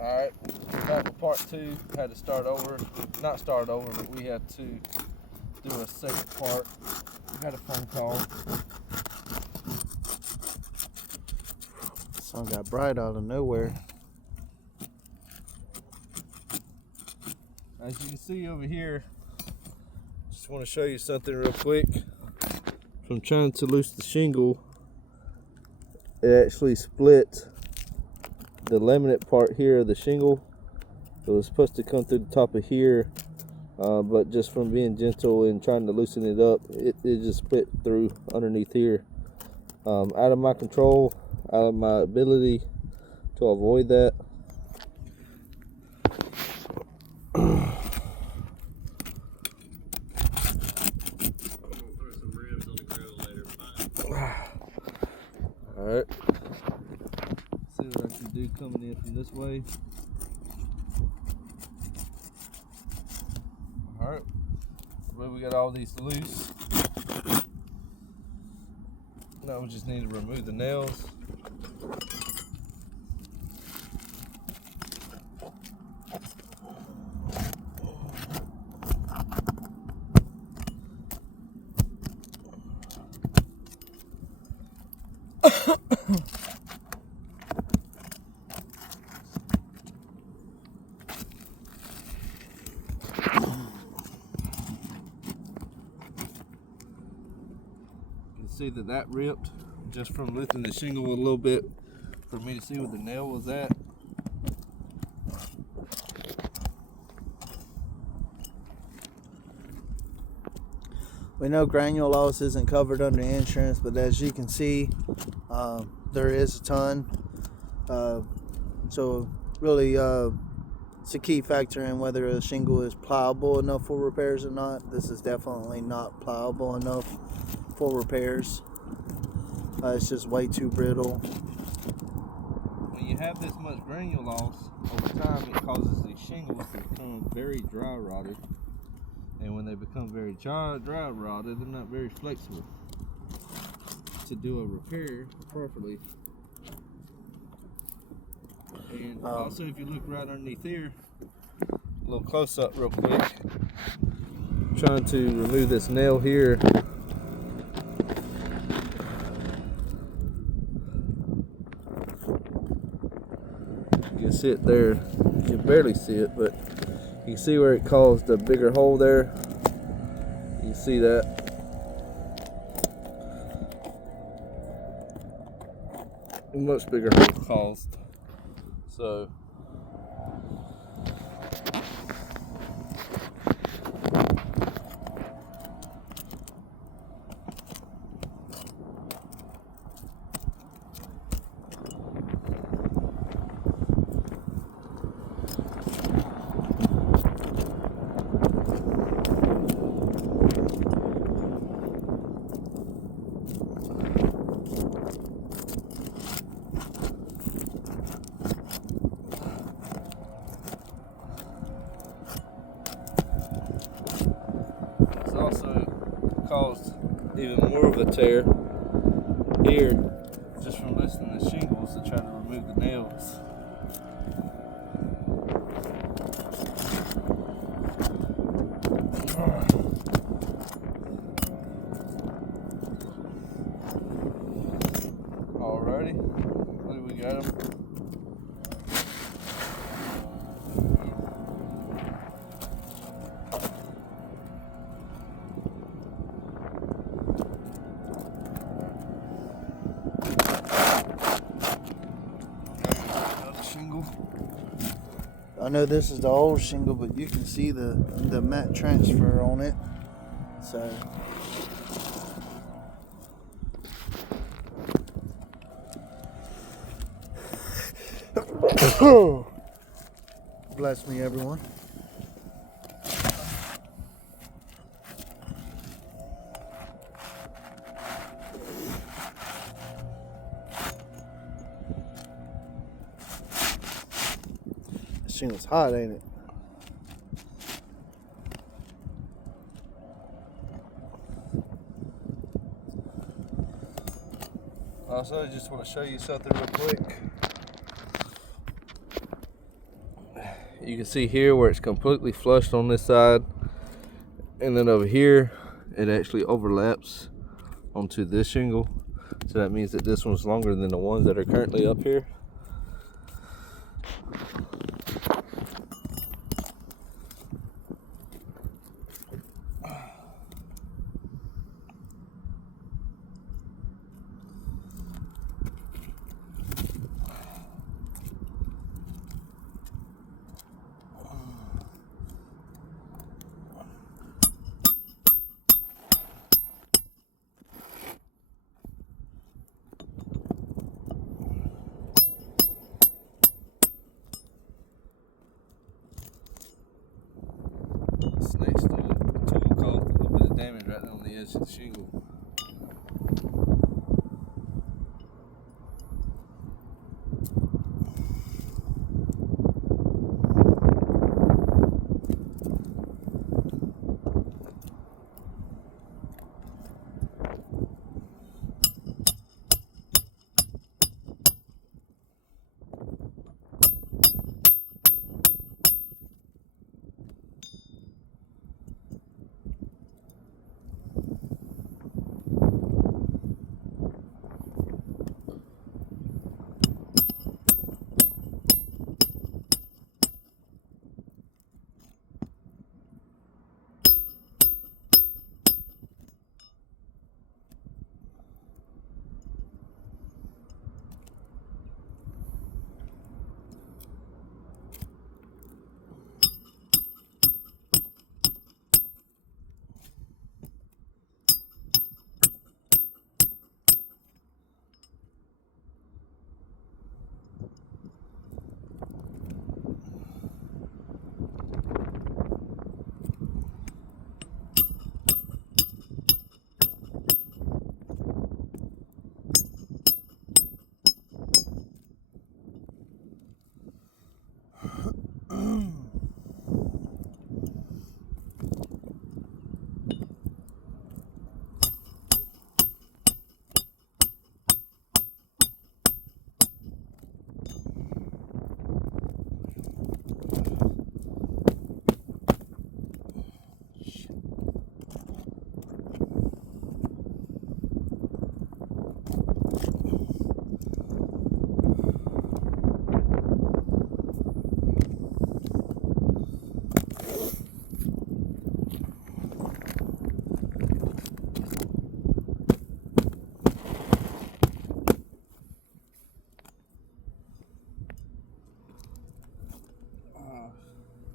Alright, back to part 2. Had to start over. Not start over, but we had to do a second part. We got a phone call. The sun got bright out of nowhere. As you can see over here, just want to show you something real quick. From trying to loose the shingle, it actually split the laminate part here of the shingle. It was supposed to come through the top of here, but just from being gentle and trying to loosen it up, it just split through underneath here. Out of my control, out of my ability to avoid that. Alright, see what I can do coming in from this way. Alright, well, we got all these loose. Now we just need to remove the nails. See that ripped just from lifting the shingle a little bit for me to see where the nail was at. We know granule loss isn't covered under insurance, but as you can see, there is a ton. So really, it's a key factor in whether a shingle is pliable enough for repairs or not. This is definitely not pliable enough for repairs. It's just way too brittle. When you have this much granule loss over time, it causes these shingles to become very dry rotted, and when they become very dry rotted, they're not very flexible to do a repair properly. And also, if you look right underneath here, a little close up real quick, trying to remove this nail here. You can see it there. You can barely see it, but you can see where it caused a bigger hole there. You can see that. A much bigger hole caused. So it's also caused even more of a tear here just from loosening the shingles to try to remove the nails. Alrighty, look, we got them. I know this is the old shingle, but you can see the mat transfer on it. So bless me, everyone. This shingle's hot, ain't it? Also, I just want to show you something real quick. you can see here where it's completely flushed on this side, and then over here it actually overlaps onto this shingle, so that means that this one's longer than the ones that are currently up here. This next tool caused a little bit of damage right there on the edge of the shingle.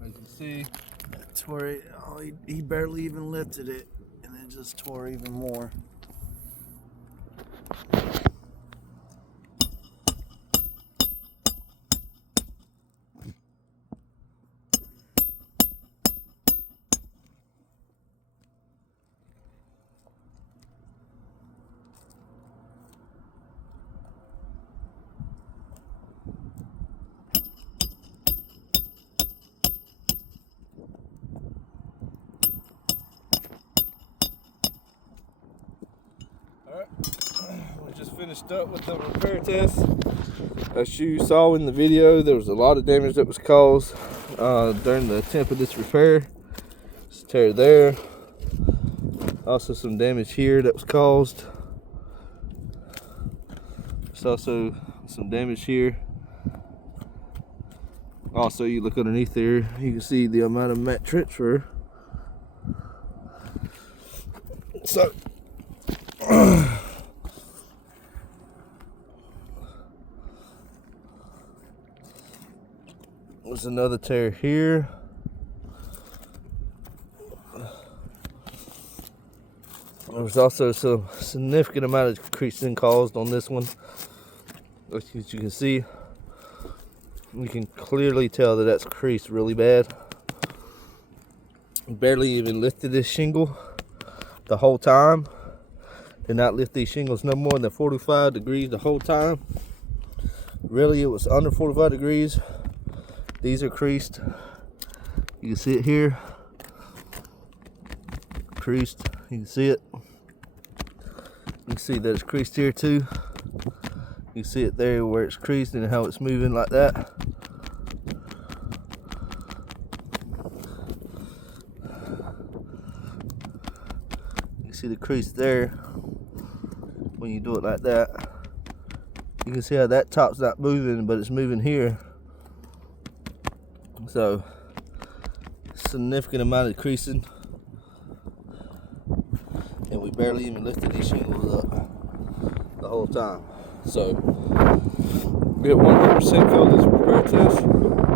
As you can see, That's where he barely even lifted it, and it just tore even more. we just finished up with the repair test. As you saw in the video, there was a lot of damage that was caused during the attempt of this repair. This tear there. Also some damage here that was caused. There's also some damage here. Also, you look underneath there, you can see the amount of mat transfer. So there's another tear here. There was also some significant amount of creasing caused on this one. As you can see, you can clearly tell that that's creased really bad. Barely even lifted this shingle the whole time. Did not lift these shingles no more than 45 degrees the whole time. Really, it was under 45 degrees. These are creased. You can see it here. Creased. You can see it. You can see that it's creased here too. You can see it there where it's creased and how it's moving like that. see the crease there when you do it like that. You can see how that top's not moving, but it's moving here. So, significant amount of creasing. And we barely even lifted these shingles up the whole time. So, we have 100% failed this repair test.